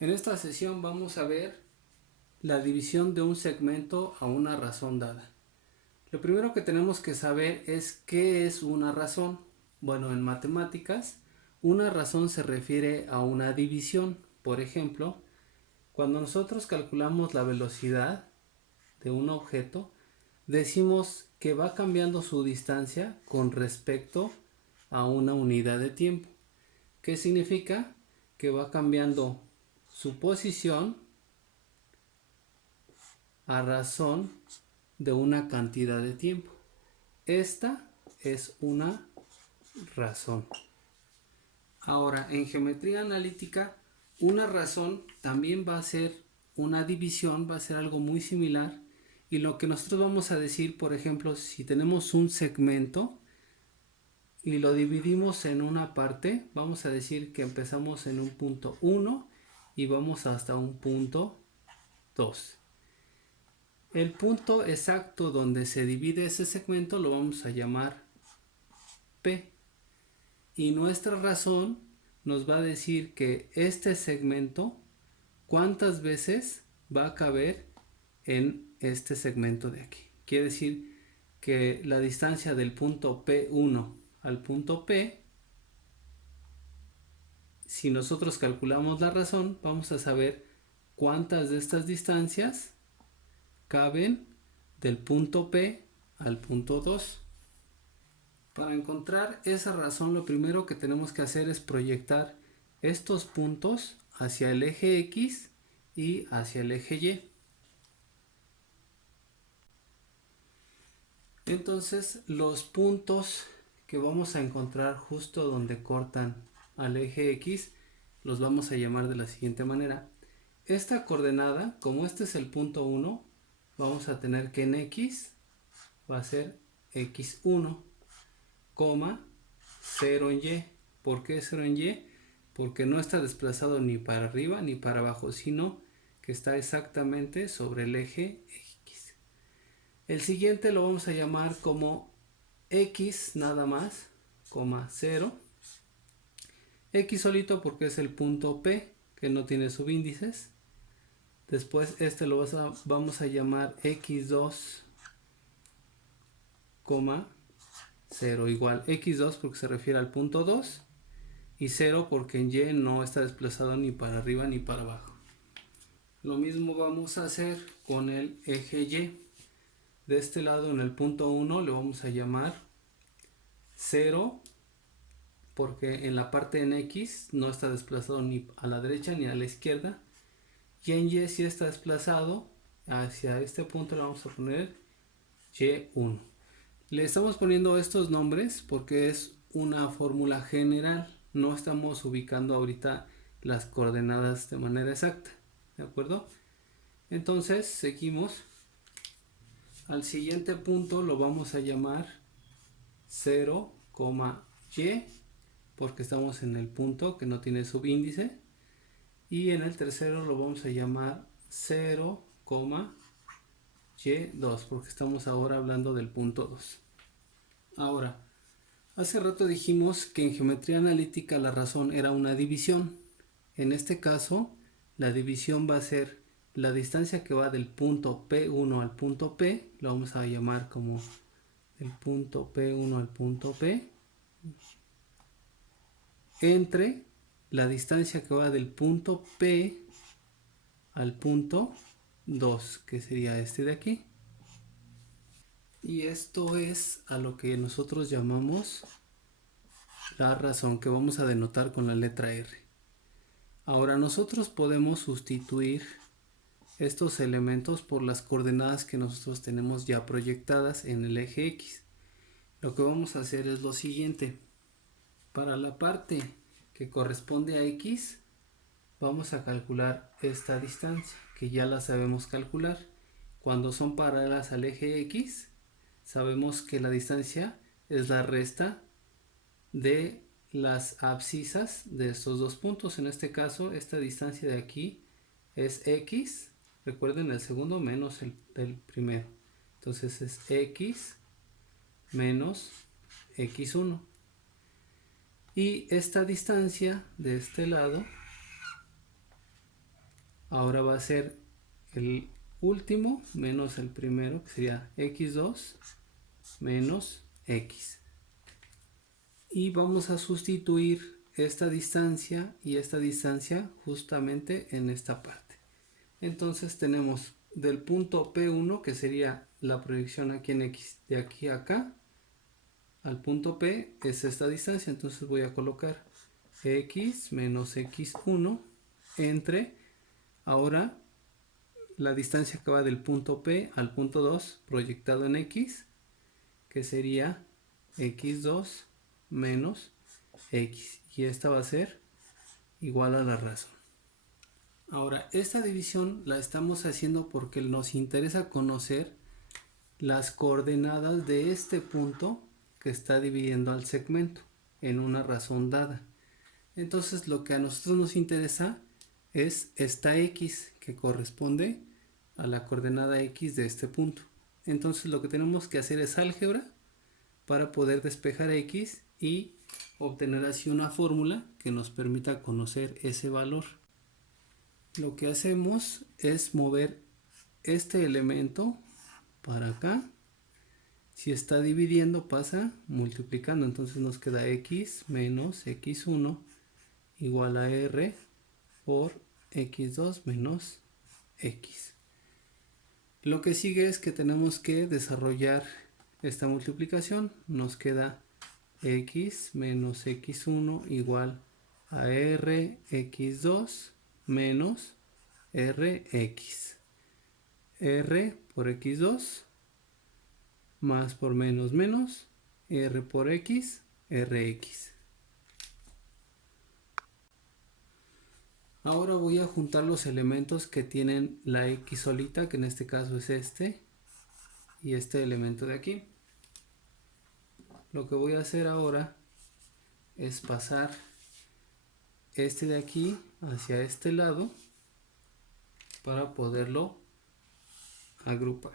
En esta sesión vamos a ver la división de un segmento a una razón dada. Lo primero que tenemos que saber es qué es una razón. Bueno, en matemáticas, una razón se refiere a una división. Por ejemplo, cuando nosotros calculamos la velocidad de un objeto, decimos que va cambiando su distancia con respecto a una unidad de tiempo. ¿Qué significa? Que va cambiando su posición a razón de una cantidad de tiempo. Esta es una razón. Ahora, en geometría analítica, una razón también va a ser una división, va a ser algo muy similar. Y lo que nosotros vamos a decir, por ejemplo, si tenemos un segmento y lo dividimos en una parte, vamos a decir que empezamos en un punto 1 y vamos hasta un punto 2. El punto exacto donde se divide ese segmento lo vamos a llamar P. Y nuestra razón nos va a decir que este segmento, cuántas veces va a caber en este segmento de aquí. Quiere decir que la distancia del punto P1 al punto P, si nosotros calculamos la razón, vamos a saber cuántas de estas distancias caben del punto P al punto 2. Para encontrar esa razón, lo primero que tenemos que hacer es proyectar estos puntos hacia el eje X y hacia el eje Y. Entonces, los puntos que vamos a encontrar justo donde cortan al eje X los vamos a llamar de la siguiente manera. Esta coordenada, como este es el punto 1, vamos a tener que en X va a ser X1, 0 en Y. ¿Por qué 0 en Y? Porque no está desplazado ni para arriba ni para abajo, sino que está exactamente sobre el eje X. El siguiente lo vamos a llamar como X nada más, 0. X solito porque es el punto P, que no tiene subíndices. Después este lo vamos a llamar X2, 0 igual X2 porque se refiere al punto 2 y 0 porque en Y no está desplazado ni para arriba ni para abajo. Lo mismo vamos a hacer con el eje Y. De este lado en el punto 1 le vamos a llamar 0 porque en la parte en X no está desplazado ni a la derecha ni a la izquierda. Y en Y sí está desplazado. Hacia este punto le vamos a poner Y1. Le estamos poniendo estos nombres porque es una fórmula general. No estamos ubicando ahorita las coordenadas de manera exacta. ¿De acuerdo? Entonces seguimos. Al siguiente punto lo vamos a llamar 0, Y porque estamos en el punto que no tiene subíndice. Y en el tercero lo vamos a llamar 0, Y2 porque estamos ahora hablando del punto 2. Ahora, hace rato dijimos que en geometría analítica la razón era una división. En este caso, la división va a ser la distancia que va del punto P1 al punto P, lo vamos a llamar como el punto P1 al punto P, entre la distancia que va del punto P al punto 2, que sería este de aquí. Y esto es a lo que nosotros llamamos la razón, que vamos a denotar con la letra R. Ahora nosotros podemos sustituir estos elementos por las coordenadas que nosotros tenemos ya proyectadas en el eje X. Lo que vamos a hacer es lo siguiente. Para la parte que corresponde a X, vamos a calcular esta distancia, que ya la sabemos calcular. Cuando son paralelas al eje X, sabemos que la distancia es la resta de las abscisas de estos dos puntos. En este caso, esta distancia de aquí es X. Recuerden el segundo menos el del primero. Entonces es X menos X1. Y esta distancia de este lado ahora va a ser el último menos el primero, que sería x2 menos x. Y vamos a sustituir esta distancia y esta distancia justamente en esta parte. Entonces tenemos del punto P1, que sería la proyección aquí en X, de aquí a acá, al punto P es esta distancia. Entonces voy a colocar X menos X1 entre, ahora, la distancia que va del punto P al punto 2 proyectado en X, que sería X2 menos X. Y esta va a ser igual a la razón. Ahora, esta división la estamos haciendo porque nos interesa conocer las coordenadas de este punto que está dividiendo al segmento en una razón dada. Entonces, lo que a nosotros nos interesa es esta X que corresponde a la coordenada X de este punto. Entonces, lo que tenemos que hacer es álgebra para poder despejar X y obtener así una fórmula que nos permita conocer ese valor. Lo que hacemos es mover este elemento para acá. Si está dividiendo, pasa multiplicando. Entonces nos queda x menos x1 igual a r por x2 menos x. Lo que sigue es que tenemos que desarrollar esta multiplicación. Nos queda x menos x1 igual a r x2 menos rx. R por x2 más por menos menos, r por x, rx. Ahora voy a juntar los elementos que tienen la x solita, que en este caso es este, y este elemento de aquí. Lo que voy a hacer ahora es pasar este de aquí hacia este lado para poderlo agrupar.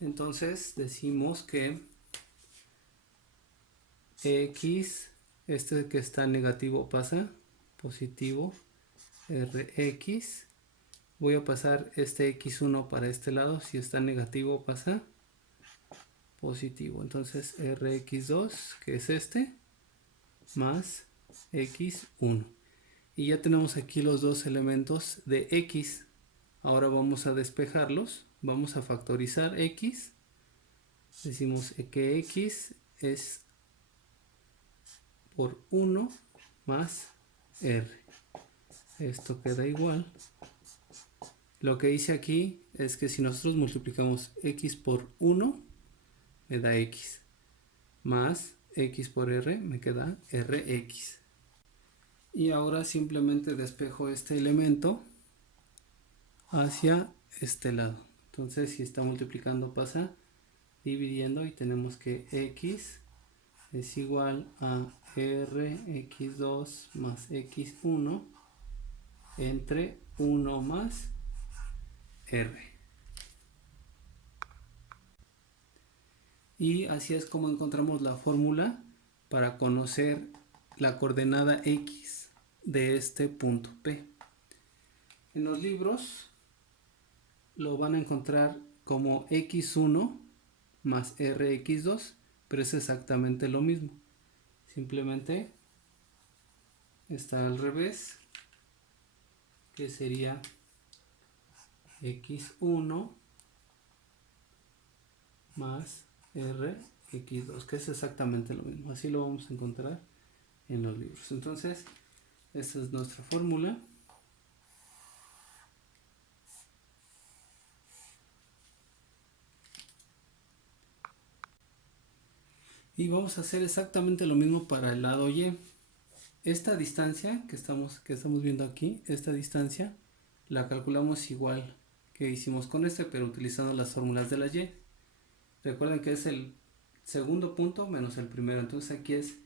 Entonces decimos que x, este que está negativo pasa positivo, rx. Voy a pasar este x1 para este lado, si está negativo pasa positivo. Entonces rx2, que es este, más x1. Y ya tenemos aquí los dos elementos de x. Ahora vamos a despejarlos. Vamos a factorizar x. Decimos que x es por 1 más r. Esto queda igual. Lo que hice aquí es que si nosotros multiplicamos x por 1, me da x. Más x por r, me queda rx. Y ahora simplemente despejo este elemento hacia este lado. Entonces si está multiplicando pasa dividiendo y tenemos que x es igual a rx2 más x1 entre 1 más r. Y así es como encontramos la fórmula para conocer la coordenada x de este punto P. En los libros lo van a encontrar como x1 más rx2, pero es exactamente lo mismo. Simplemente está al revés, que sería x1 más rx2, que es exactamente lo mismo. Así lo vamos a encontrar en los libros. Entonces, esta es nuestra fórmula. Y vamos a hacer exactamente lo mismo para el lado y. Esta distancia que estamos viendo aquí, esta distancia, la calculamos igual que hicimos con este, pero utilizando las fórmulas de la y. Recuerden que es el segundo punto menos el primero. Entonces aquí es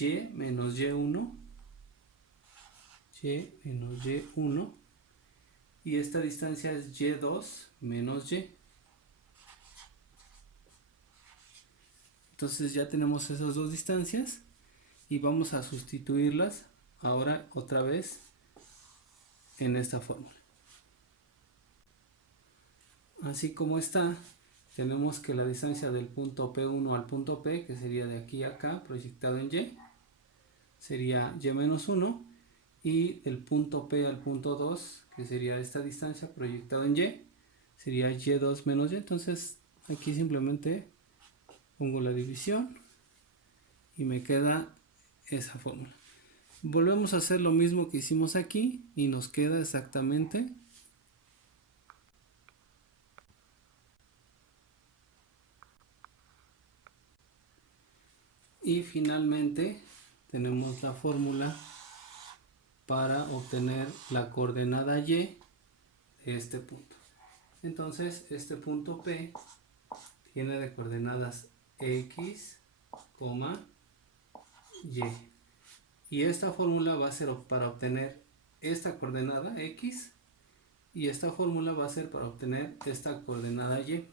y menos y1. Y menos y1. Y esta distancia es y2 menos y. Entonces ya tenemos esas dos distancias y vamos a sustituirlas ahora otra vez en esta fórmula. Así como está, tenemos que la distancia del punto P1 al punto P, que sería de aquí a acá, proyectado en Y, sería Y-1, y del punto P al punto 2, que sería esta distancia proyectado en Y, sería Y2 menos Y. Entonces aquí simplemente pongo la división y me queda esa fórmula. Volvemos a hacer lo mismo que hicimos aquí y nos queda exactamente y finalmente tenemos la fórmula para obtener la coordenada Y de este punto. Entonces este punto P tiene de coordenadas X, Y. Y esta fórmula va a ser para obtener esta coordenada X, y esta fórmula va a ser para obtener esta coordenada Y.